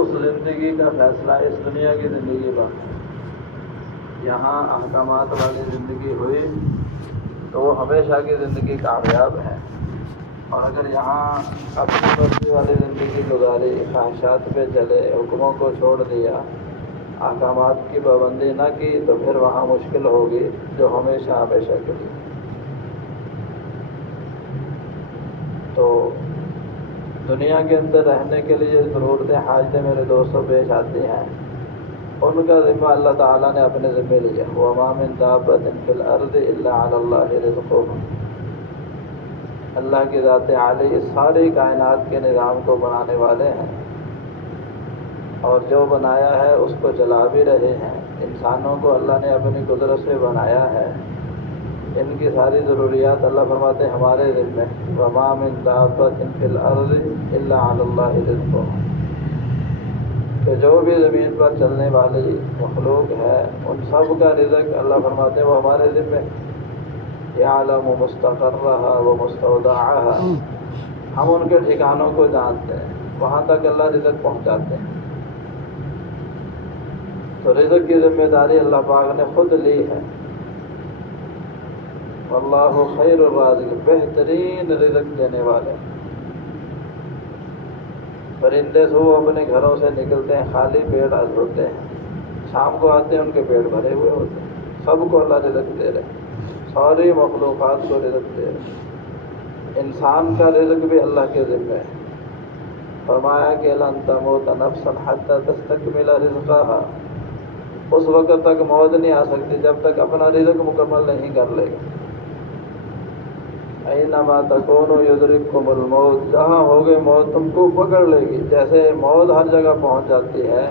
اس زندگی کا فیصلہ اس دنیا کی زندگی پر، یہاں احکامات والی زندگی ہوئی تو وہ ہمیشہ کی زندگی کامیاب ہے، اور اگر یہاں اپنی مرضی والی زندگی گزاری، خواہشات پہ چلے، حکموں کو چھوڑ دیا، احکامات کی پابندی نہ کی، تو پھر وہاں مشکل ہوگی جو ہمیشہ ہمیشہ کے لیے۔ تو دنیا کے اندر رہنے کے لیے ضرورتیں، حاجتیں میرے دوستوں پیش آتی ہیں، ان کا ذمہ اللہ تعالیٰ نے اپنے ذمہ لیا۔ وَمَا مِن دَابَّةٍ فِي الْأَرْضِ إِلَّا عَلَى اللَّهِ رِزْقُهَا۔ اللہ کی ذات عالی اس ساری کائنات کے نظام کو بنانے والے ہیں، اور جو بنایا ہے اس کو چلا بھی رہے ہیں۔ انسانوں کو اللہ نے اپنی قدرت سے بنایا ہے، ان کی ساری ضروریات اللہ فرماتے ہیں ہمارے ذمہ۔ وَمَا مِن دَابَّةٍ فِي الْأَرْضِ إِلَّا عَلَى اللَّهِ رِزْقُهَا، کہ جو بھی زمین پر چلنے والی مخلوق ہے ان سب کا رزق اللہ فرماتے ہیں وہ ہمارے ذمہ۔ يَعْلَمُ مُسْتَقَرَّهَا وَمُسْتَوْدَعَهَا، ہم ان کے ٹھکانوں کو جانتے ہیں، وہاں تک اللہ رزق پہنچاتے ہیں۔ تو رزق کی ذمہ داری اللہ پاک نے خود لی ہے۔ واللہ خیر الرازق، بہترین رزق دینے والے۔ پرندے صبح اپنے گھروں سے نکلتے ہیں، خالی پیٹ ہوتے ہیں، شام کو آتے ہیں ان کے پیٹ بھرے ہوئے ہوتے ہیں۔ سب کو اللہ رزق دے رہے ہیں، ساری مخلوقات کو رزق دے رہے ہیں۔ انسان کا رزق بھی اللہ کے ذمہ ہے۔ فرمایا کہ لن تموت نفس حتی تستکمل رزقها، اس وقت تک موت نہیں آ سکتی جب تک اپنا رزق مکمل نہیں کر لے گا۔ اینما تکونوا یدرککم الموت، جہاں ہوگے موت تم کو پکڑ لے گی۔ جیسے موت ہر جگہ پہنچ جاتی ہے،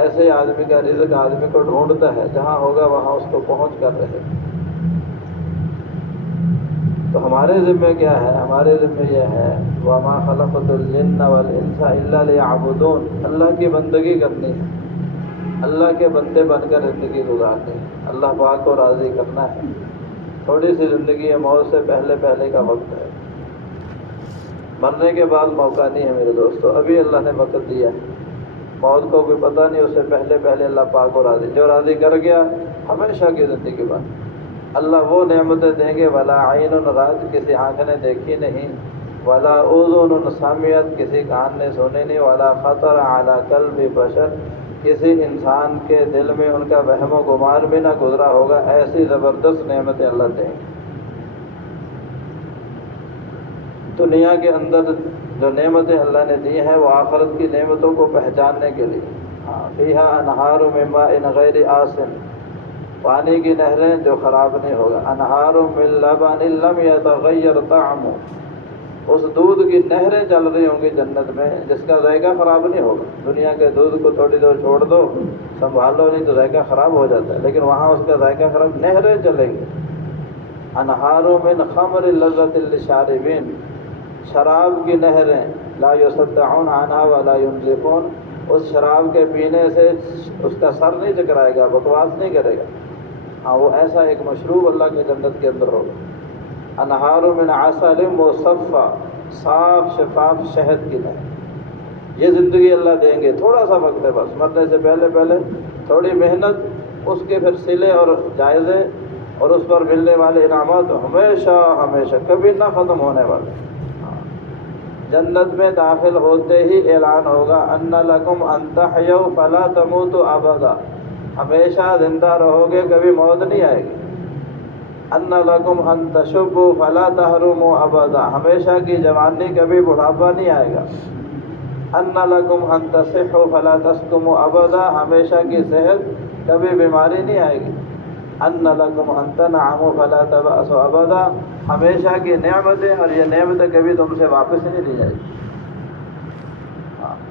ایسے آدمی کا رزق آدمی کو ڈھونڈتا ہے، جہاں ہوگا وہاں اس کو پہنچ کر رہے۔ تو ہمارے ذمہ کیا ہے؟ ہمارے ذمہ یہ ہے وَمَا خَلَقْتُ الْجِنَّ وَالْإِنسَ إِلَّا لِيَعْبُدُونَ، اللہ کی بندگی کرنی ہے، اللہ کے بندے بن کر زندگی گزارنی ہے، اللہ پاک کو راضی کرنا ہے۔ تھوڑی سی زندگی ہے، موت سے پہلے پہلے کا وقت ہے، مرنے کے بعد موقع نہیں ہے میرے دوستو۔ ابھی اللہ نے وقت دیا ہے، موت کو کوئی پتہ نہیں، اس سے پہلے پہلے اللہ پاک کو راضی، جو راضی کر گیا ہمیشہ کی زندگی بن۔ اللہ وہ نعمتیں دیں گے ولا عین رات، کسی آنکھ نے دیکھی نہیں، ولا اذن سمعت، کسی کان نے سنی نہیں، ولا خطر علی قلب بشر، کسی انسان کے دل میں ان کا وہم و گمان بھی نہ گزرا ہوگا۔ ایسی زبردست نعمتیں اللہ دیں گے۔ دنیا کے اندر جو نعمتیں اللہ نے دی ہیں وہ آخرت کی نعمتوں کو پہچاننے کے لیے۔ فیہا انہار من ماء غیر آسن، پانی کی نہریں جو خراب نہیں ہوگا۔ انہار من لبن لم یتغیر طعمہ، اس دودھ کی نہریں چل رہی ہوں گی جنت میں جس کا ذائقہ خراب نہیں ہوگا۔ دنیا کے دودھ کو تھوڑی دیر چھوڑ دو، سنبھالو نہیں تو ذائقہ خراب ہو جاتا ہے، لیکن وہاں اس کا ذائقہ خراب، نہریں چلیں گی۔ انہار من خمر لذۃ للشاربین، شراب کی نہریں، لا یصدعون عنہا ولا ینزفون، اس شراب کے پینے سے اس کا سر نہیں چکرائے گا، بکواس نہیں کرے گا۔ ہاں، وہ ایسا ایک مشروب اللہ کی جنت کے اندر ہوگا۔ انہار من عسل مصفی، صاف شفاف شہد کی نہر۔ یہ زندگی اللہ دیں گے، تھوڑا سا وقت ہے بس، مرنے سے پہلے پہلے تھوڑی محنت، اس کے پھر صلے اور جائزے اور اس پر ملنے والے انعامات ہمیشہ ہمیشہ کبھی نہ ختم ہونے والے۔ جنت میں داخل ہوتے ہی اعلان ہوگا ان لکم ان تحیوا فلا تموتوا ابدا، ہمیشہ زندہ رہو گے، کبھی موت نہیں آئے گی۔ ان لکم ان تشبوا فلا تحرموا ابدا، ہمیشہ کی جوانی، کبھی بڑھاپا نہیں آئے گا۔ ان لکم ان تصحوا فلا تسقموا ابدا، ہمیشہ کی صحت، کبھی بیماری نہیں آئے گی۔ ان لکم ان تنعموا فلا تبأسوا ابدا، ہمیشہ کی نعمتیں، اور یہ نعمتیں کبھی تم سے واپس نہیں لی جائے گی۔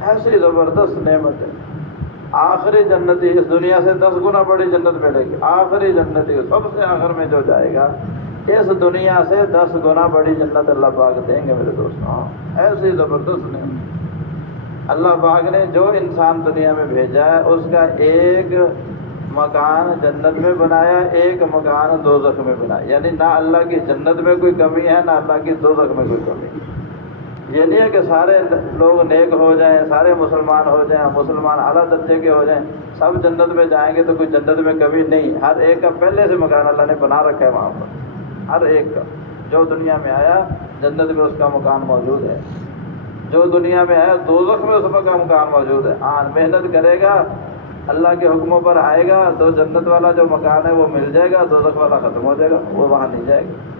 ایسی زبردست نعمتیں، آخری جنتی اس دنیا سے 10 گنا بڑی جنت ملے گی۔ آخری جنتی سب سے آخر میں جو جائے گا، اس دنیا سے 10 گنا بڑی جنت اللہ پاک دیں گے میرے دوستوں۔ ایسی زبردست نعمت اللہ پاک نے جو انسان دنیا میں بھیجا ہے، اس کا ایک مکان جنت میں بنایا، ایک مکان دوزخ میں بنایا، یعنی نہ اللہ کی جنت میں کوئی کمی ہے، نہ اللہ کی دوزخ میں کوئی کمی ہے۔ یہ نہیں ہے کہ سارے لوگ نیک ہو جائیں، سارے مسلمان ہو جائیں، مسلمان اعلیٰ درجے کے ہو جائیں، سب جنت میں جائیں گے تو کوئی جنت میں کمی نہیں. ہر ایک کا پہلے سے مکان اللہ نے بنا رکھا ہے وہاں پر. ہر ایک کا جو دنیا میں آیا جنت میں اس کا مکان موجود ہے، جو دنیا میں آیا دوزخ میں اس کا مکان موجود ہے. ہاں محنت کرے گا، اللہ کے حکموں پر آئے گا تو جنت والا جو مکان ہے وہ مل جائے گا، دوزخ والا ختم ہو جائے گا، وہ وہاں نہیں جائے گا.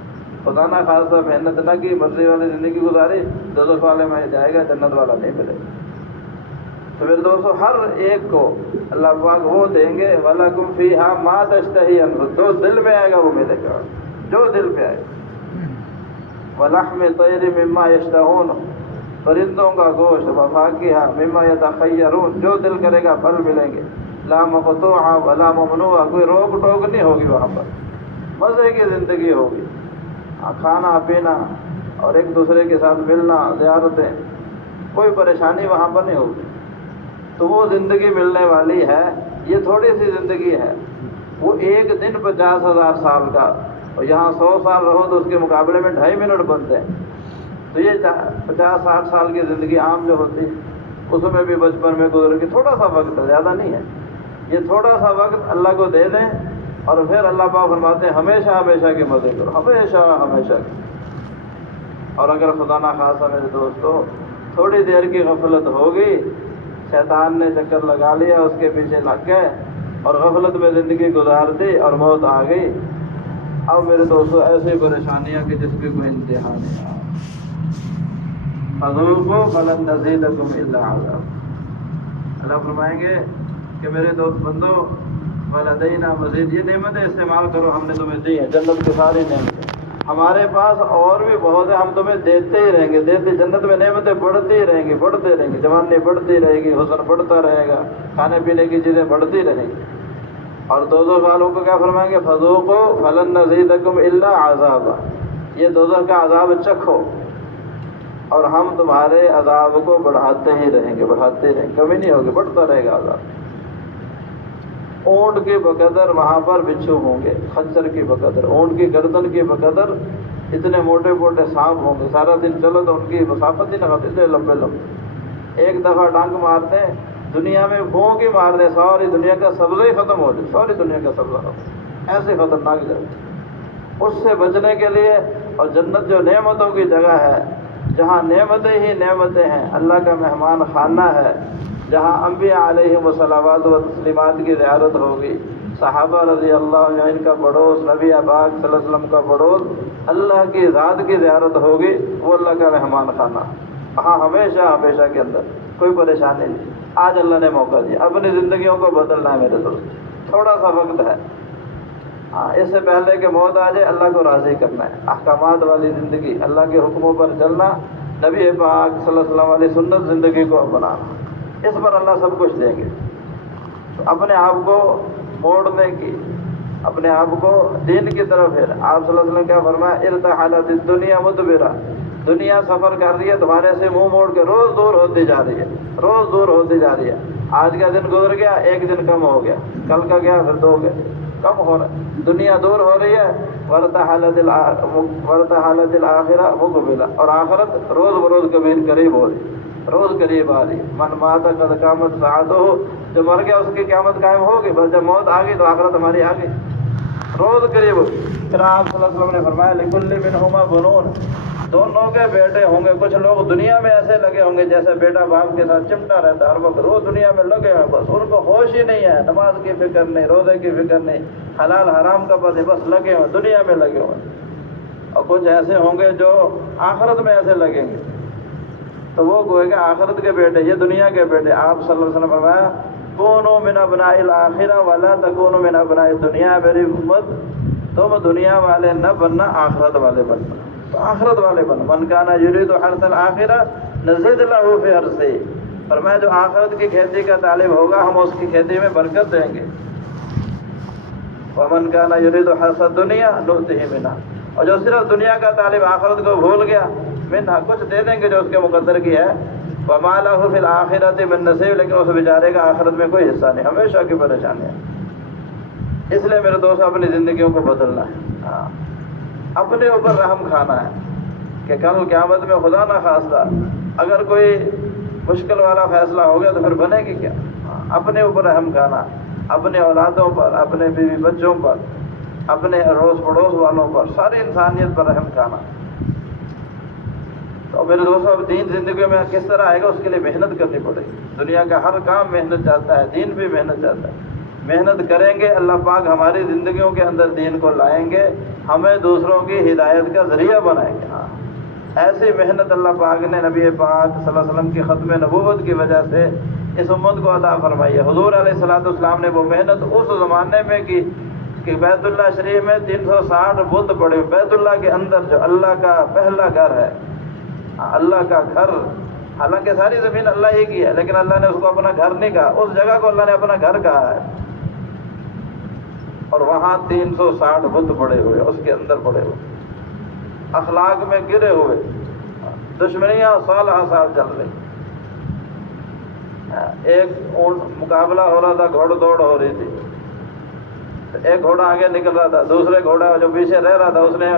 خدا نہ خاصا محنت نہ کی، مرضی والی زندگی گزاری، دوزخ والے میں جائے گا، جنت والا نہیں ملے گا. تو پھر دوستو ہر ایک کو اللہ پاک وہ دیں گے وَلَكُمْ فِيهَا مَا تَشْتَهِي أَنفُسُكُمْ، جو دل میں آئے گا وہ ملے گا، جو دل پہ آئے گا. وَلَحْمِ طَيْرٍ مِّمَّا يَشْتَهُونَ، پرندوں کا گوشت، وَفَاكِهَةٍ مِّمَّا يَتَخَيَّرُونَ، جو دل کرے گا پھل ملیں گے. لَا مَقْطُوعَةٍ وَلَا مَمْنُوعَةٍ، کوئی روک ٹوک نہیں ہوگی وہاں پر، مزے کی زندگی ہوگی. کھانا پینا اور ایک دوسرے کے ساتھ ملنا، زیارتیں، کوئی پریشانی وہاں پر نہیں ہوگی. تو وہ زندگی ملنے والی ہے. یہ تھوڑی سی زندگی ہے، وہ ایک دن 50,000 سال کا، اور یہاں 100 سال رہو تو اس کے مقابلے میں 2.5 منٹ بنتے ہیں. تو یہ 50-60 سال کی زندگی عام جو ہوتی ہے اس میں بھی بچپن میں گزر کے تھوڑا سا وقت ہے، زیادہ نہیں ہے. یہ تھوڑا سا وقت اللہ کو دے دیں اور پھر اللہ پاک فرماتے ہیں ہمیشہ ہمیشہ کے مزے کرو، ہمیشہ ہمیشہ کے. اور اگر خدا نہ خاصا میرے دوستو تھوڑی دیر کی غفلت ہوگی، شیطان نے چکر لگا لیا، اس کے پیچھے لگ گئے اور غفلت میں زندگی گزار دی اور موت آ گئی. اب میرے دوستو ایسی پریشانیاں کہ جس کی کوئی انتہا نہیں. فَذُوقُوا فَلَن نَّزِيدَكُمْ إِلَّا عَذَابًا، اللہ فرمائیں گے کہ میرے دوست بندو وَلَدَيْنَا مزید، یہ نعمتیں استعمال کرو، ہم نے تمہیں دی ہیں جنت کی ساری نعمتیں. ہمارے پاس اور بھی بہت ہے، ہم تمہیں دیتے ہی رہیں گے، دیتے. جنت میں نعمتیں بڑھتی ہی رہیں گی، بڑھتے رہیں گی، جوانی بڑھتی رہے گی، حسن بڑھتا رہے گا، کھانے پینے کی چیزیں بڑھتی رہیں گی. اور دوزخ والوں کو کیا فرمائیں گے؟ فَذُوقُوا فَلَن نَّزِيدَكُمْ إِلَّا عَذَابًا، یہ دوزخ کا عذاب چکھو اور ہم تمہارے عذاب کو بڑھاتے ہی رہیں گے، بڑھاتے ہی رہیں گے، کمی نہیں ہوگی، بڑھتا رہے گا عذاب. اونٹ کی بقدر وہاں پر بچھو ہوں گے، خنجر کی بقدر، اونٹ کی گردن کی بقدر اتنے موٹے موٹے سانپ ہوں گے. سارا دن چلو تو ان کی مسافت ہی نہ ہوتی، اتنے لمبے لمبے. ایک دفعہ ڈانک مارتے ہیں دنیا میں بھونک ہی مار دیں، ساری دنیا کا سبزہ ہی ختم ہو جائے، ساری دنیا کا سبزہ ہو، ایسے خطرناک جگہ. اس سے بچنے کے لیے، اور جنت جو نعمتوں کی جگہ ہے، جہاں نعمتیں ہی نعمتیں ہیں، اللہ کا مہمان خانہ ہے، جہاں انبیاء علیہم الصلوات و تسلیمات کی زیارت ہوگی، صحابہ رضی اللہ عنہ ان کا پڑوس، نبی پاک صلی اللہ علیہ وسلم کا پڑوس، اللہ کی ذات کی زیارت ہوگی، وہ اللہ کا مہمان خانہ. ہاں ہمیشہ ہمیشہ کے اندر کوئی پریشانی نہیں. آج اللہ نے موقع دیا، اپنی زندگیوں کو بدلنا ہے میرے دوست، تھوڑا سا وقت ہے. ہاں اس سے پہلے کہ موت آ جائے اللہ کو راضی کرنا ہے، احکامات والی زندگی، اللہ کے حکموں پر چلنا، نبی پاک صلی اللہ علیہ وسلم والی سنت زندگی کو اپنانا، اس پر اللہ سب کچھ دیں گے. تو اپنے آپ کو موڑنے کی، اپنے آپ کو دین کی طرف ہے. آپ صلی اللہ علیہ وسلم کیا فرمایا؟ ارتحلت الدنیا مدبرہ، دنیا سفر کر رہی ہے تمہارے سے منہ موڑ کے، روز دور ہوتی جا رہی ہے، روز دور ہوتی جا رہی ہے. آج کا دن گزر گیا، ایک دن کم ہو گیا، کل کا گیا پھر 2 گئے، کم ہو رہا ہے، دنیا دور ہو رہی ہے. وارتحلت الآخرہ مقبلہ، اور آخرت روز بروز قریب ہو رہی، روز قریب آ رہی. من مات قد قامت ساعتہ، جو مر گیا اس کی قیامت قائم ہوگی. بس جب موت آ گئی تو آخرت ہماری آ گئی، روز قریب ہوگی. پھر آپ صلی اللہ علیہ وسلم نے فرمایا لکل منہما بنون، دونوں کے بیٹے ہوں گے. کچھ لوگ دنیا میں ایسے لگے ہوں گے جیسے بیٹا باپ کے ساتھ چمٹا رہتا ہے ہر وقت، وہ دنیا میں لگے ہوئے، بس ان کو ہوش ہی نہیں ہے، نماز کی فکر نہیں، روزے کی فکر نہیں، حلال حرام کا پتہ، بس لگے ہوئے دنیا میں لگے ہوئے. اور کچھ ایسے ہوں گے جو آخرت میں ایسے لگیں گے، تو وہ گوئے گا آخرت کے بیٹے، یہ دنیا کے بیٹے. آپ صلی اللہ علیہ وسلم فرمایا کونوا من ابناء الآخرہ ولا تکونوا من ابناء الدنیا، میری امت تم دنیا والے نہ بننا، آخرت والے بننا. تو آخرت والے بننا. من کان یرید حرث الآخرہ نزد لہ فی حرثہ، فرمایا جو آخرت کی کھیتی کا طالب ہوگا ہم اس کی کھیتی میں برکت دیں گے. ومن کان یرید حرث الدنیا نؤتہ منہا، اور جو صرف دنیا کا طالب آخرت کو بھول گیا، منہا کچھ دے دیں گے جو اس کے مقدر کی ہے. وما لہ فی الآخرۃ من نصیب، لیکن اس بیچارے کا آخرت میں کوئی حصہ نہیں، ہمیشہ کی پریشانی ہے. اس لیے میرے دوست اپنی زندگیوں کو بدلنا ہے، اپنے اوپر رحم کھانا ہے. کہ کل قیامت میں خدا نہ خواستہ اگر کوئی مشکل والا فیصلہ ہو گیا تو پھر بنے گی کیا؟ اپنے اوپر رحم کھانا، اپنے اولادوں پر، اپنے بیوی بچوں پر، اپنے اڑوس پڑوس والوں پر، ساری انسانیت پر رحم کھانا۔ تو میرے دوستو، اب دین زندگی میں کس طرح آئے گا، اس کے لیے محنت کرنی پڑے گی۔ دنیا کا ہر کام محنت چاہتا ہے، دین بھی محنت چاہتا ہے۔ محنت کریں گے، اللہ پاک ہماری زندگیوں کے اندر دین کو لائیں گے، ہمیں دوسروں کی ہدایت کا ذریعہ بنائیں گے۔ ہاں، ایسی محنت اللہ پاک نے نبی پاک صلی اللہ علیہ وسلم کی ختم نبوت کی وجہ سے اس امت کو عطا فرمائی ہے۔ حضور علیہ السلام نے وہ محنت اس زمانے میں کی کہ بیت اللہ شریف میں 360 بت پڑے، بیت اللہ کے اندر جو اللہ کا پہلا گھر ہے، اللہ کا گھر، حالانکہ ساری زمین اللہ ہی کی ہے، لیکن اللہ نے اس کو اپنا گھر نہیں کہا، اس جگہ کو اللہ نے اپنا گھر کہا ہے، اور وہاں 360 بت پڑے ہوئے، اس کے اندر پڑے ہوئے، اخلاق میں گرے ہوئے، دشمنیاں سالہ سال چل رہی۔ ایک مقابلہ ہو رہا تھا، گھوڑ دوڑ ہو رہی تھی، ایک گھوڑا آگے نکل رہا تھا، دوسرے گھوڑا جو پیچھے رہ رہا تھا اس نے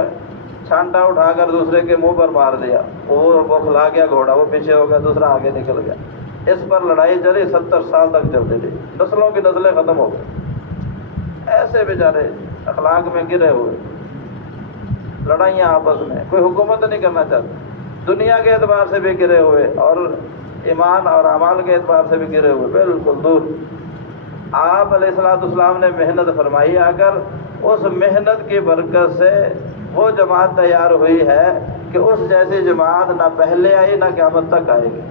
چھانٹا اٹھا کر دوسرے کے منہ پر مار دیا، وہ کھلا گیا گھوڑا، وہ پیچھے ہو گیا، دوسرا آگے نکل گیا۔ اس پر لڑائی چلی، 70 سال تک چلتی تھی، نسلوں کی نسلیں ختم ہو گئی۔ ایسے بیچارے اخلاق میں گرے ہوئے، لڑائیاں آپس میں، کوئی حکومت نہیں کرنا چاہتا، دنیا کے اعتبار سے بھی گرے ہوئے اور ایمان اور اعمال کے اعتبار سے بھی گرے ہوئے، بالکل دور۔ آپ علیہ السلام نے محنت فرمائی، اگر اس محنت کی برکت سے وہ جماعت تیار ہوئی ہے کہ اس جیسی جماعت نہ پہلے آئی نہ قیامت تک آئے گی،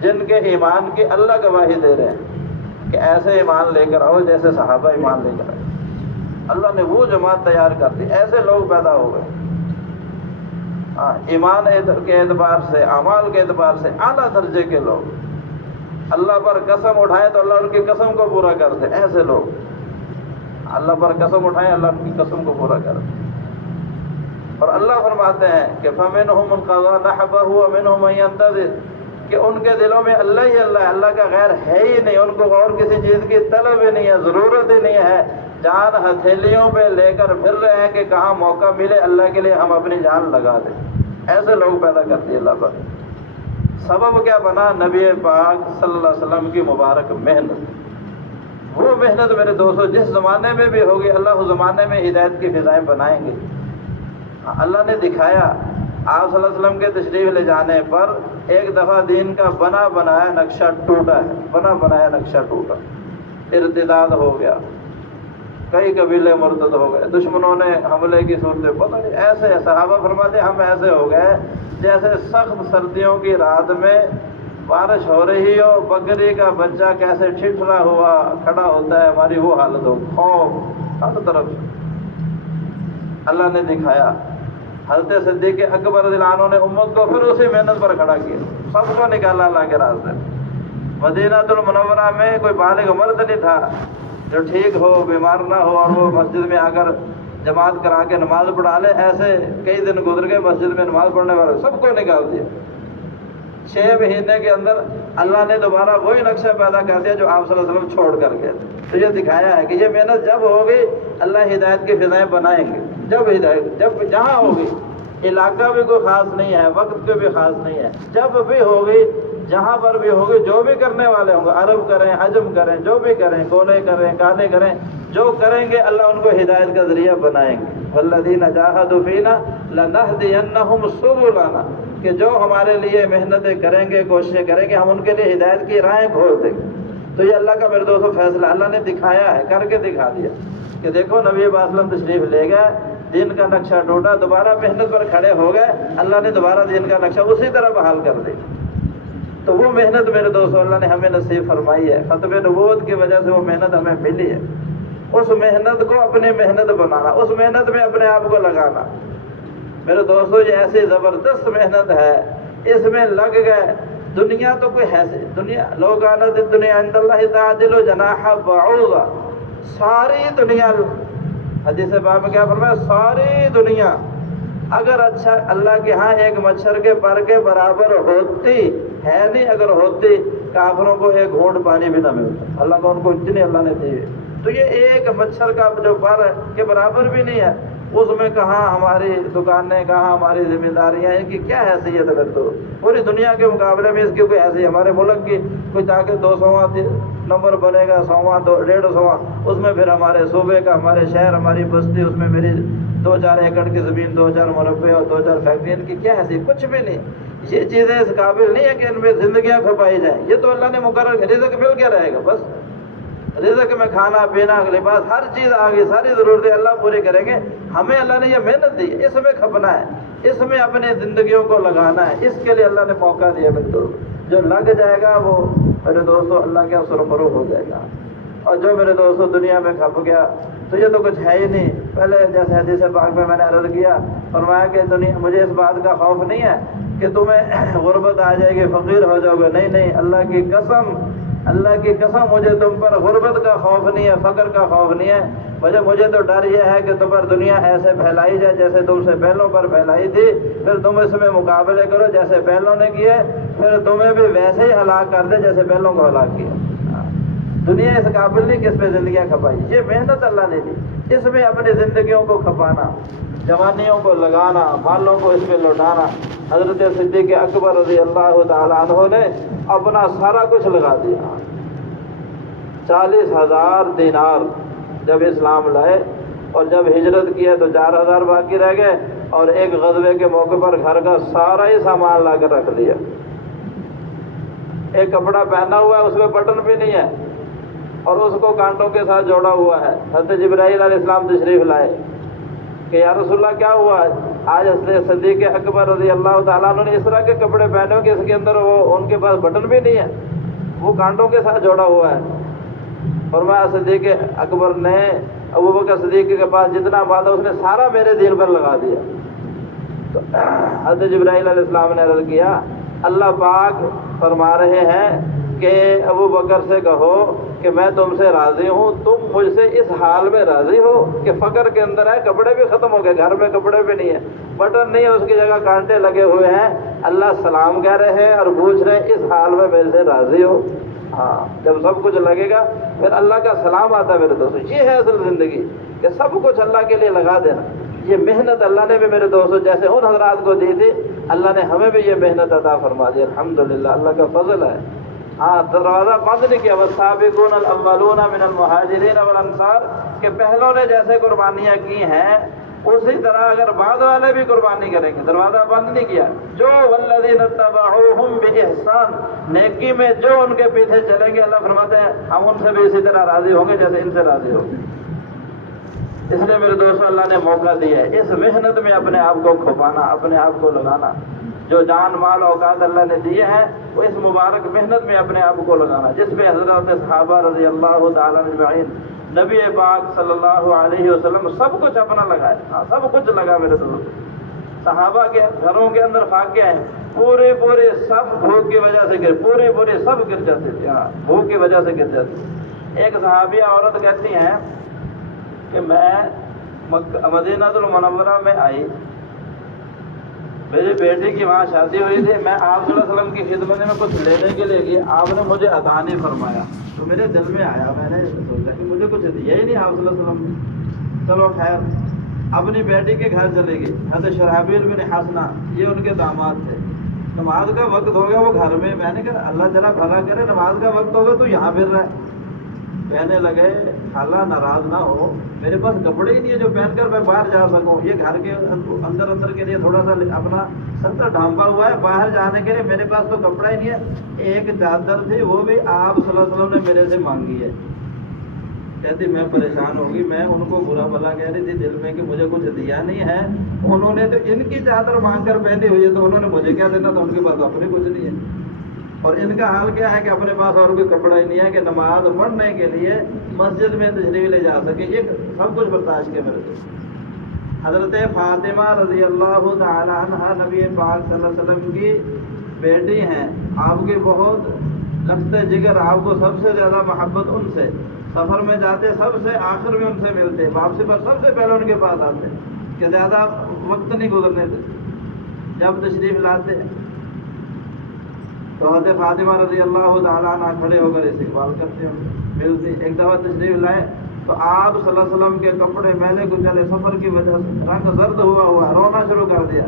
جن کے ایمان کی اللہ گواہی دے رہے ہیں کہ ایسے ایمان لے کر آؤ جیسے صحابہ ایمان لے کر آئے۔ اللہ نے وہ جماعت تیار کر دی، ایسے لوگ پیدا ہو گئے، ایمان کے اعتبار سے، اعمال کے اعتبار سے اعلیٰ درجے کے لوگ، اللہ پر قسم اٹھائے تو اللہ ان کی قسم کو پورا کر دے، ایسے لوگ اللہ پر قسم اٹھائیں، اللہ ان کی قسم کو پورا کر دے۔ اور اللہ فرماتے ہیں کہ فَمِنْهُمْ مَنْ قَضَىٰ نَحْبَهُ وَمِنْهُمْ مَن يَنتَظِرُ، کہ ان کے دلوں میں اللہ ہی اللہ ہے، اللہ کا غیر ہے ہی نہیں، ان کو اور کسی چیز کی طلب ہی نہیں ہے، ضرورت ہی نہیں ہے، جان ہتھیلیوں پہ لے کر پھر رہے ہیں کہ کہاں موقع ملے اللہ کے لیے ہم اپنی جان لگا دیں۔ ایسے لوگ پیدا کرتی ہے اللہ پر۔ سبب کیا بنا؟ نبی پاک صلی اللہ علیہ وسلم کی مبارک محنت۔ وہ محنت میرے دوستو جس زمانے میں بھی ہوگی، اللہ اس زمانے میں ہدایت کی فضائیں بنائیں گے۔ اللہ نے دکھایا، آپ صلی اللہ علیہ وسلم کے تشریف لے جانے پر ایک دفعہ دین کا بنا بنایا نقشہ ٹوٹا ہے، بنا بنایا نقشہ ٹوٹا، ارتداد ہو گیا، کئی قبیلے مرتد ہو گئے، دشمنوں نے حملے کی صورتیں، پتہ نہیں ایسے صحابہ فرماتے ہم ایسے ہو گئے جیسے سخت سردیوں کی رات میں بارش ہو رہی ہو، بکری کا بچہ کیسے ٹھٹھرا ہوا کھڑا ہوتا ہے، ہماری وہ حالت ہو، خوف ہر طرف۔ اللہ نے دکھایا، حضرت صدیق اکبر رضی اللہ عنہ نے امت کو پھر اسی محنت پر کھڑا کیا، سب کو نکالا اللہ کے راستے۔ مدینہ المنورہ میں کوئی بالغ مرد نہیں تھا جو ٹھیک ہو، بیمار نہ ہو اور وہ مسجد میں آ کر جماعت کرا کے نماز پڑھا لے۔ ایسے کئی دن گزر گئے، مسجد میں نماز پڑھنے والے سب کو نکال دیا۔ 6 مہینے کے اندر اللہ نے دوبارہ وہی نقشہ پیدا کر دیا جو آپ صلی اللہ علیہ وسلم چھوڑ کر گئے تھے۔ تو یہ دکھایا ہے کہ یہ محنت جب ہوگی اللہ ہدایت کی فضائیں بنائیں گے، جب جہاں ہوگی، علاقہ بھی کوئی خاص نہیں ہے، وقت بھی خاص نہیں ہے، جب بھی ہوگی، جہاں پر بھی ہوگی، جو بھی کرنے والے ہوں گے، عرب کریں، عجم کریں، جو بھی کریں، گولے کریں، کالے کریں، جو کریں گے اللہ ان کو ہدایت کا ذریعہ بنائیں گے۔ وَالَّذِينَ جَاهَدُوا فِينَا لَنَهْدِيَنَّهُمْ سُبُلَنَا، کہ جو ہمارے لیے محنتیں کریں گے، کوششیں کریں گے، ہم ان کے لیے ہدایت کی راہیں کھول دیں گے۔ تو یہ اللہ کا میرے دوستوں فیصلہ، اللہ نے دکھایا ہے، کر کے دکھا دیا کہ دیکھو نبی پاک صلی اللہ علیہ وسلم تشریف لے گئے، دین کا نقشہ ٹوٹا، دوبارہ محنت پر کھڑے ہو گئے، اللہ نے دوبارہ دین کا نقشہ اسی طرح بحال کر دیا۔ تو وہ محنت میرے دوستوں اللہ نے ہمیں نصیب فرمائی ہے، ختم نبوت کی وجہ سے وہ محنت ہمیں ملی ہے۔ اس محنت کو اپنی محنت بنانا، اس محنت میں اپنے آپ کو لگانا۔ میرے دوستو یہ ایسی زبردست محنت ہے، اس میں لگ گئے، دنیا تو کوئی ہے سے دنیا، لوگ آنت دنیا عند اللہ تعدل جناح بعوضہ، ساری دنیا، حدیث پاک میں کیا فرمایا، ساری دنیا اگر اچھا اللہ کے ہاں ایک مچھر کے پر کے برابر ہوتی ہے نہیں، اگر ہوتی کافروں کو ایک گھونٹ پانی بھی نہ ملتا، اللہ کو ان کو اتنی اللہ نے دی ہے، تو یہ ایک مچھر کا جو پر کے برابر بھی نہیں ہے، اس میں کہاں ہماری دکانیں، کہاں ہماری ذمہ داریاں، ان کی کیا حیثیت ہے؟ تو پوری دنیا کے مقابلے میں اس کی کوئی حیثیت؟ ہمارے ملک کی کوئی تاکہ 200واں نمبر بنے گا، 100واں 150واں، اس میں پھر ہمارے صوبے کا، ہمارے شہر، ہماری بستی، اس میں میری 2-4 ایکڑ کی زمین، 2-4 مربع اور 2-4 فیکٹری، ان کی کیا حیثیت؟ کچھ بھی نہیں۔ یہ چیزیں اس قابل نہیں ہے کہ ان میں زندگیاں کھپائی جائیں۔ یہ تو اللہ نے مقرر کیا، رزق مل کے رہے گا بس۔ رزق میں کھانا پینا لباس ہر چیز آ گئی، ساری ضرورتیں اللہ پوری کریں گے۔ ہمیں اللہ نے یہ محنت دی، اس میں کھپنا ہے، اس میں اپنی زندگیوں کو لگانا ہے، اس کے لیے اللہ نے موقع دیا۔ میرے دوست جو لگ جائے گا وہ میرے دوستوں اللہ کے سرفروغ ہو جائے گا، اور جو میرے دوستوں دنیا میں کھپ گیا تو یہ تو کچھ ہے ہی نہیں۔ پہلے جیسے حدیث پاک میں نے عرض کیا، فرمایا کہ دنیا مجھے اس بات کا خوف نہیں ہے کہ تمہیں غربت آ جائے گی، فقیر ہو جاؤ گے، نہیں نہیں، اللہ کی قسم مجھے تم پر غربت کا خوف نہیں ہے، فقر کا خوف نہیں ہے۔ مجھے تو ڈر یہ ہے کہ تم پر دنیا ایسے پھیلائی جائے جیسے تم سے پہلوں پر پھیلائی تھی، پھر تم اس میں مقابلے کرو جیسے پہلوں نے کیے، پھر تمہیں بھی ویسے ہی ہلاک کر دے جیسے پہلوں کو ہلاک کیا۔ دنیا اس قابل نہیں کہ اس پہ زندگیاں کھپائی، یہ محنت اللہ نے دی، اس میں اپنی زندگیوں کو کھپانا، جوانیوں کو لگانا، مالوں کو اس پہ لوٹانا۔ حضرت صدیق اکبر رضی اللہ تعالیٰ عنہ نے اپنا سارا کچھ لگا دیا، 40,000 دینار جب اسلام لائے، اور جب ہجرت کی ہے تو 4,000 باقی رہ گئے، اور ایک غزوے کے موقع پر گھر کا سارا ہی سامان لا کر رکھ لیا۔ ایک کپڑا پہنا ہوا ہے، اس میں بٹن بھی نہیں ہے، اور اس کو کانٹوں کے ساتھ جوڑا ہوا ہے۔ حضرت جبرائیل علیہ السلام تشریف لائے کہ یا رسول اللہ کیا ہوا ہے؟ آج حضرت صدیق اکبر رضی اللہ تعالیٰ عنہ نے اس طرح کے کپڑے پہنے ہو کہ اس کے اندر ان کے پاس بٹن بھی نہیں ہے، وہ کانٹوں کے ساتھ جوڑا ہوا ہے۔ فرمایا صدیق اکبر نے ابوبکر صدیق کے پاس جتنا مال تھا اس نے سارا میرے دین پر لگا دیا۔ تو حضرت جبرائیل علیہ السلام نے عرض کیا، اللہ پاک فرما رہے ہیں کہ ابوبکر سے کہو کہ میں تم سے راضی ہوں، تم مجھ سے اس حال میں راضی ہو کہ فقر کے اندر ہے، کپڑے بھی ختم ہو گئے، گھر میں کپڑے بھی نہیں ہے، بٹن نہیں ہے، اس کی جگہ کانٹے لگے ہوئے ہیں، اللہ سلام کہہ رہے ہیں اور پوچھ رہے ہیں اس حال میں میرے سے راضی ہو؟ ہاں، جب سب کچھ لگے گا پھر اللہ کا سلام آتا ہے میرے دوستو۔ یہ ہے اصل زندگی کہ سب کچھ اللہ کے لیے لگا دینا۔ یہ محنت اللہ نے بھی میرے دوستو جیسے ان حضرات کو دی تھی، اللہ نے ہمیں بھی یہ محنت عطا فرما دی، الحمدللہ، اللہ کا فضل ہے۔ ہاں، دروازہ بند نہیں کیا، والسابقون الاولون من المہاجرین والانصار، کہ پہلوں نے جیسے قربانیاں کی ہیں اسی طرح اگر بعد والے بھی قربانی کریں گے، دروازہ بند نہیں کیا۔ جو والذین اتبعوہم باحسان، نیکی میں جو ان کے پیچھے چلیں گے، اللہ فرماتے ہیں ہم ان سے بھی اسی طرح راضی ہوں گے جیسے ان سے راضی ہوں گے۔ اس لیے میرے دوستو اللہ نے موقع دیا ہے اس محنت میں اپنے آپ کو کھپانا، اپنے آپ کو لگانا۔ جو جان مال اوقات اللہ نے دیے ہیں وہ اس مبارک محنت میں اپنے آپ کو لگانا، جس میں حضرت صحابہ رضی اللہ تعالیٰ اجمعین، نبی پاک صلی اللہ علیہ وسلم سب کچھ اپنا لگائے۔ ہاں، سب کچھ لگا میرے دوست۔ صحابہ کے گھروں کے اندر فاقے ہیں، پورے سب بھوک کی وجہ سے پورے سب گر جاتے تھے، ہاں، بھوک کی وجہ سے گر جاتے تھے۔ ایک صحابیہ عورت کہتی ہیں کہ میں مدینہ المنورہ میں آئی، میری بیٹی کی وہاں شادی ہوئی تھی، میں آپ صلی اللہ علیہ وسلم کی خدمت میں کچھ لینے کے لیے گیا، آپ نے مجھے عطا نہیں فرمایا، تو میرے دل میں آیا، میں نے سوچا کہ مجھے کچھ دیا ہی نہیں آپ صلی اللہ علیہ وسلم نے۔ چلو خیر، اپنی بیٹی کے گھر چلے گئی۔ حضرت شرحبیل بن حسنہ یہ ان کے داماد تھے۔ نماز کا وقت ہو گیا، وہ گھر میں، میں نے کہا اللہ تعالیٰ بھلا کرے، نماز کا وقت ہو گیا تو یہاں پھر رہا ہے۔ کہنے لگے خالہ ناراض نہ ہو، میرے پاس کپڑے ہی نہیں ہے جو پہن کر میں باہر جا سکوں، یہ گھر کے اندر کے لیے تھوڑا سا اپنا سر ڈھانپا ہوا ہے، باہر جانے کے لیے میرے پاس تو کپڑا ہی نہیں ہے۔ ایک چادر تھی وہ بھی آپ صلی اللہ علیہ وسلم نے میرے سے مانگی ہے۔ کہتی میں پریشان ہوگی، میں ان کو برا بھلا کہہ رہی تھی دل میں کہ مجھے کچھ دیا نہیں ہے، انہوں نے تو ان کی چادر مانگ کر پہنی ہوئی ہے تو انہوں نے مجھے کیا دینا تھا، ان کے پاس اپنے کچھ نہیں ہے۔ اور ان کا حال کیا ہے کہ اپنے پاس اور کوئی کپڑا ہی نہیں ہے کہ نماز پڑھنے کے لیے مسجد میں تشریف لے جا سکے، یہ سب کچھ برداشت کے میرے کو۔ حضرت فاطمہ رضی اللہ تعالی عنہ نبی پاک صلی اللہ علیہ وسلم کی بیٹی ہیں، آپ کی بہت لخت جگر، آپ کو سب سے زیادہ محبت ان سے، سفر میں جاتے سب سے آخر میں ان سے ملتے، واپسی پر سب سے پہلے ان کے پاس آتے کہ زیادہ وقت نہیں گزرنے دیتے۔ جب تشریف لاتے تو حضرت فاطمہ رضی اللہ تعالیٰ عنہ کھڑے ہو کر استقبال کرتے ہیں، ملتے۔ ایک دفعہ تشریف لائے تو آپ صلی اللہ علیہ وسلم کے کپڑے میلے کو چلے، سفر کی وجہ سے رنگ زرد ہوا، رونا شروع کر دیا۔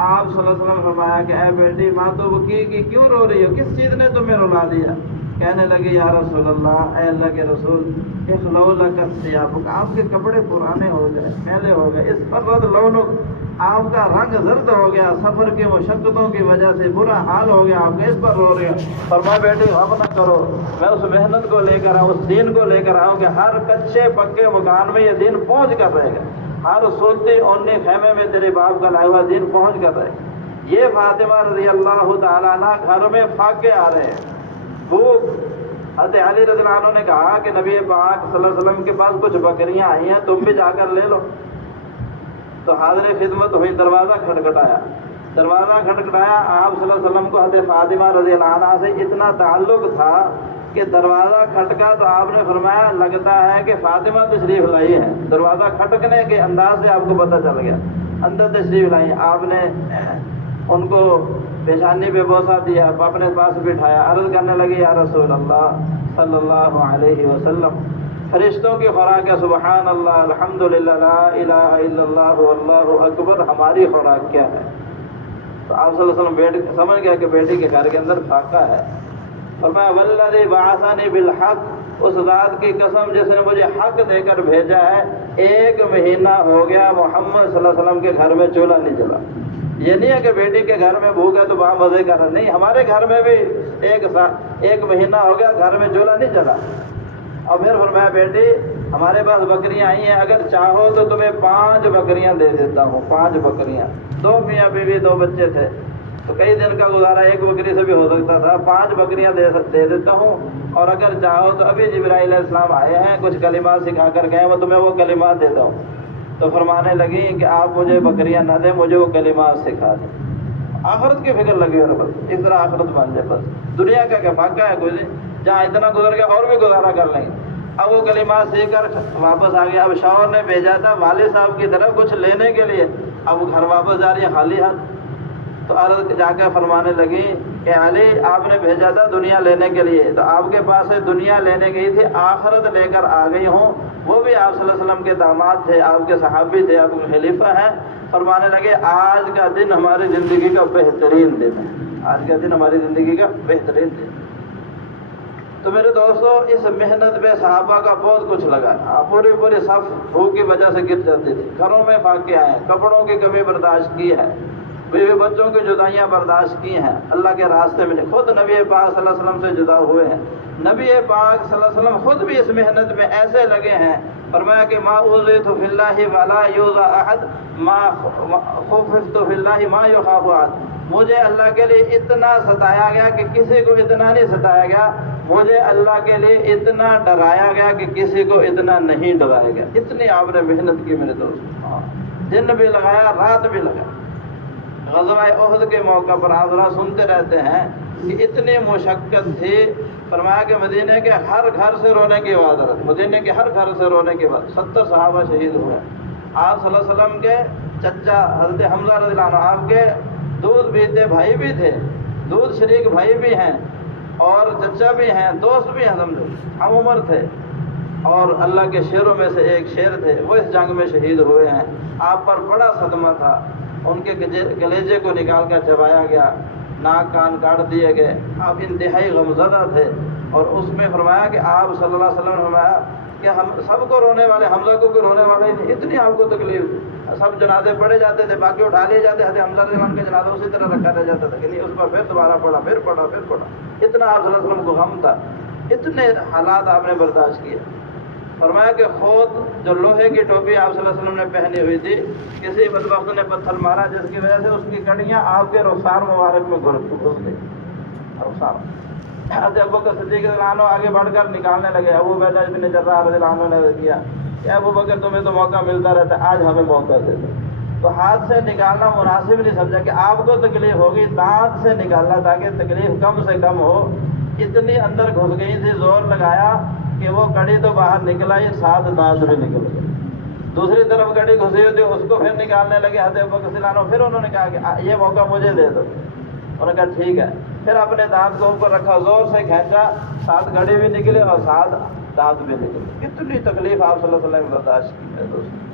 آپ صلی اللہ علیہ وسلم نے فرمایا کہ اے بیٹی ماں تو کی کیوں رو رہی ہو، کس چیز نے تمہیں رلا دیا؟ کہنے لگی یا رسول اللہ، اے اللہ کے رسول، اخلو لک ثیابک، آپ کے کپڑے پرانے ہو گئے، میلے ہو گئے، اس پر رد لونک، آپ کا رنگ زرد ہو گیا، سفر کی مشقتوں کی وجہ سے برا حال ہو گیا آپ کا، اس پر رو رہے ہو۔ فرمایا بیٹی غم نہ کرو، میں اس محنت کو لے کر آؤں، اس دین کو لے کر آؤں کہ ہر کچے پکے مکان میں یہ دین پہنچ کر رہے گا، ہر سوتی اونی خیمے میں تیرے باپ کا لایا ہوا دین پہنچ کر رہے گا۔ یہ فاطمہ رضی اللہ تعالیٰ عنہ گھر میں فاقے آ رہے ہیں، بھوک۔ حضرت علی رضی اللہ عنہ نے کہا کہ نبی پاک صلی اللہ علیہ وسلم کے پاس کچھ بکریاں آئی ہیں، تم بھی جا کر لے لو۔ تو حاضر خدمت ہوئی، دروازہ کھٹکھٹایا، آپ صلی اللہ علیہ وسلم کو حضرت فاطمہ رضی اللہ عنہ سے اتنا تعلق تھا کہ دروازہ کھٹکا تو آپ نے فرمایا لگتا ہے کہ فاطمہ تشریف لائی ہے۔ دروازہ کھٹکنے کے انداز سے آپ کو پتہ چل گیا اندر تشریف لائی۔ آپ نے ان کو پیشانی پہ بوسہ دیا، اپنے پاس بٹھایا، عرض کرنے لگی یا رسول اللہ صلی اللہ علیہ وسلم، فرشتوں کی خوراک ہے سبحان اللہ الحمدللہ لا الہ الا اللہ واللہ اکبر، ہماری خوراک کیا ہے؟ تو آپ صلی اللہ علیہ وسلم سمجھ گیا کہ بیٹی کے گھر کے اندر فاقہ ہے۔ فرمایا والذی بعثنی بالحق، اس ذات کی قسم جس نے مجھے حق دے کر بھیجا ہے، 1 مہینہ ہو گیا محمد صلی اللہ علیہ وسلم کے گھر میں چولہا نہیں جلا۔ یہ نہیں ہے کہ بیٹی کے گھر میں بھوک ہے تو وہاں مزے کر رہا، نہیں، ہمارے گھر میں بھی 1 مہینہ ہو گیا گھر میں چولہا نہیں جلا۔ اور پھر فرمایا بیٹی ہمارے پاس بکریاں آئی ہیں، اگر چاہو تو تمہیں 5 بکریاں دے دیتا ہوں، 5 بکریاں، 2 میاں بیوی 2 بچے تھے تو کئی دن کا گزارا 1 بکری سے بھی ہو سکتا تھا، 5 بکریاں دے دیتا ہوں، اور اگر چاہو تو ابھی جبرائیل علیہ السلام آئے ہیں، کچھ کلمات سکھا کر گئے، وہ تمہیں وہ کلمات دیتا ہوں۔ تو فرمانے لگی کہ آپ مجھے بکریاں نہ دیں، مجھے وہ کلمات سکھا دیں۔ آخرت کی فکر لگی اور بس اس طرح آخرت بن جائے، بس دنیا کا کیا فاقہ ہے کوئی، جہاں اتنا گزر گیا اور بھی گزارا کر لیں گے۔ اب وہ کلمات سیکھ کر واپس آ گیا، اب شوہر نے بھیجا تھا والد صاحب کی طرف کچھ لینے کے لیے، اب گھر واپس جا رہی ہے خالی ہاتھ۔ تو عرض جا کے فرمانے لگی کہ علی آپ نے بھیجا تھا دنیا لینے کے لیے، تو آپ کے پاس سے دنیا لینے گئی تھی، آخرت لے کر آ گئی ہوں۔ وہ بھی آپ صلی اللہ علیہ وسلم کے داماد تھے، آپ کے صحابی تھے، آپ کے خلیفہ ہیں۔ فرمانے لگے آج کا دن ہماری زندگی کا بہترین دن ہے، آج کا دن ہماری زندگی کا بہترین دن۔ تو میرے دوستو اس محنت میں صحابہ کا بہت کچھ لگا، پوری صف بھوک کی وجہ سے گر جاتی تھی، گھروں میں فاقے آئے، کپڑوں کی کمی برداشت کی ہے، بیوی بچوں کی جدائیاں برداشت کی ہیں، اللہ کے راستے میں خود نبی پاک صلی اللہ علیہ وسلم سے جدا ہوئے ہیں۔ نبی پاک صلی اللہ علیہ وسلم خود بھی اس محنت میں ایسے لگے ہیں، فرمایا کہ ما اوذیت فی اللہ ولا یوذی احد ما خففت فی اللہ ما یخاف احد، مجھے اللہ کے لیے اتنا ستایا گیا کہ کسی کو اتنا نہیں ستایا گیا، مجھے اللہ کے لیے اتنا ڈرایا گیا کہ کسی کو اتنا نہیں ڈرایا گیا۔ اتنی آپ نے محنت کی میرے دوست، دن بھی لگایا رات بھی لگایا۔ غزوہ احد کے موقع پر آپ ذرا سنتے رہتے ہیں کہ اتنی مشقت تھی، فرمایا کہ مدینے کے ہر گھر سے رونے کی آواز آتی، مدینے کے ہر گھر سے رونے کی آواز، 70 صحابہ شہید ہوئے۔ آپ صلی اللہ علیہ وسلم کے چچا حضرت حمزہ رضی اللہ عنہ آپ کے دودھ پیتے بھائی بھی تھے، دودھ شریک بھائی بھی ہیں اور چچا بھی ہیں، دوست بھی ہیں، سمجھو ہم عمر تھے، اور اللہ کے شیروں میں سے ایک شیر تھے، وہ اس جنگ میں شہید ہوئے ہیں۔ آپ پر بڑا صدمہ تھا، ان کے کلیجے کو نکال کر چبایا گیا، ناک کان کاٹ دیے گئے، آپ انتہائی غمزدہ تھے۔ اور اس میں فرمایا کہ آپ صلی اللہ علیہ وسلم نے فرمایا کہ ہم سب کو رونے والے، حمزہ کو کوئی رونے والے نہیں، اتنی آپ کو تکلیف، سب جنازے پڑھے جاتے تھے، باقی اٹھا لیے جاتے تھے، حمزہ رضی اللہ عنہ کے جنازے اسی طرح رکھا رہ جاتا تھا کہ نہیں، اس پر پھر دوبارہ پڑھا، پھر پڑھا، اتنا آپ صلی اللہ علیہ وسلم کو غم تھا، اتنے حالات آپ نے برداشت کیے۔ فرمایا کہ خود جو لوہے کی ٹوپی آپ صلی اللہ علیہ وسلم نے پہنی ہوئی تھی، کسی بدبخت نے پتھر مارا جس کی وجہ سے اس کی کڑیاں آپ کے رخسار مبارک میں گھس گئی، رخسار۔ حضرت ابوبکر صدیق رضی اللہ عنہ آگے بڑھ کر نکالنے لگے، ابو عبیدہ بن جراح رضی اللہ عنہ نے کیا کہ ابوبکر تمہیں تو موقع ملتا رہتا ہے، آج ہمیں موقع دے دو۔ تو ہاتھ سے نکالنا مناسب نہیں سمجھا کہ آپ کو تکلیف ہوگی، دانت سے نکالنا تاکہ تکلیف کم سے کم ہو۔ اتنی اندر گھس گئی تھی، زور لگایا کہ وہ کڑی تو باہر نکل آئی، ساتھ دانت بھی نکل گئی۔ دوسری طرف کڑی گھسی ہوئی تھی، اس کو پھر نکالنے لگے حضرت ابوبکر صلی اللہ عنہ، پھر انہوں نے کہا کہ یہ موقع مجھے دے دو۔ انہوں نے کہا ٹھیک ہے۔ پھر اپنے دانت کو اوپر رکھا، زور سے کھینچا، 7 گھڑی بھی نکلے اور 7 دانت بھی نکلے۔ کتنی تکلیف آپ صلی اللہ علیہ وسلم نے برداشت کی ہے دوستوں۔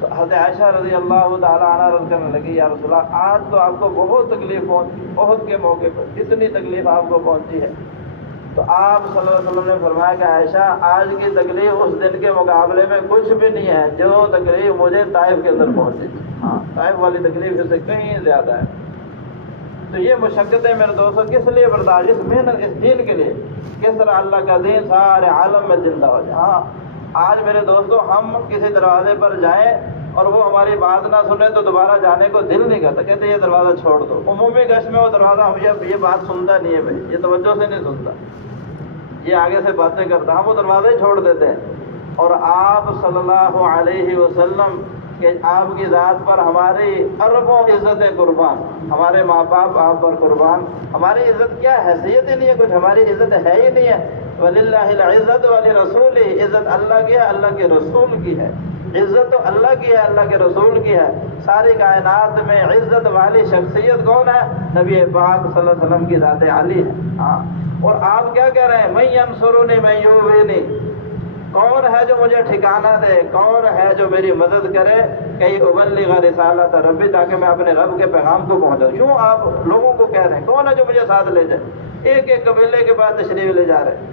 تو حضرت عائشہ رضی اللہ تعالیٰ عنہ رضی کرنے لگی، یا رسول اللہ آج تو آپ کو بہت تکلیف پہنچی، بہت کے موقع پر اتنی تکلیف آپ کو پہنچی ہے۔ تو آپ صلی اللہ علیہ وسلم نے فرمایا کہ عائشہ آج کی تکلیف اس دن کے مقابلے میں کچھ بھی نہیں ہے جو تکلیف مجھے طائف کے اندر پہنچی تھی۔ ہاں، طائف والی تکلیف اس سے کہیں زیادہ ہے۔ تو یہ مشقتیں میرے دوستوں کس لیے برداشت؟ اس محنت، اس دین کے لیے، کس طرح اللہ کا دین سارے عالم میں زندہ ہو جائے۔ ہاں، آج میرے دوستوں ہم کسی دروازے پر جائیں اور وہ ہماری بات نہ سنے تو دوبارہ جانے کو دل نہیں کرتا، کہتے یہ دروازہ چھوڑ دو۔ عمومی گشت میں وہ دروازہ ہم یہ بات سنتا نہیں ہے، بھائی یہ توجہ سے نہیں سنتا، یہ آگے سے باتیں کرتا، ہم وہ دروازے ہی چھوڑ دیتے ہیں۔ اور آپ صلی اللہ علیہ وسلم کہ آپ کی ذات پر ہماری اربوں عزتیں قربان، ہمارے ماں باپ آپ پر قربان، ہماری عزت کیا حیثیت ہی نہیں ہے، کچھ ہماری عزت ہے ہی نہیں ہے۔ وَلِلَّهِ الْعِزَّةُ وَلِرَسُولِهِ، عزت اللہ کی ہے، اللہ کے رسول کی ہے۔ عزت تو اللہ کی ہے، اللہ کے رسول کی ہے۔ ساری کائنات میں عزت والی شخصیت کون ہے؟ نبی پاک صلی اللہ علیہ وسلم کی ذات عالی ہے۔ ہاں، اور آپ کیا کہہ رہے ہیں؟ مَن يَنصُرُنِي مَن يُؤْوِنِي، کون ہے جو مجھے ٹھکانہ دے، کون ہے جو میری مدد کرے، کہ ابلغ رسالت ربی، تاکہ میں اپنے رب کے پیغام کو پہنچاؤں۔ کیوں آپ لوگوں کو کہہ رہے ہیں کون ہے جو مجھے ساتھ لے جائے؟ ایک ایک قبیلے کے بعد تشریف لے جا رہے ہیں۔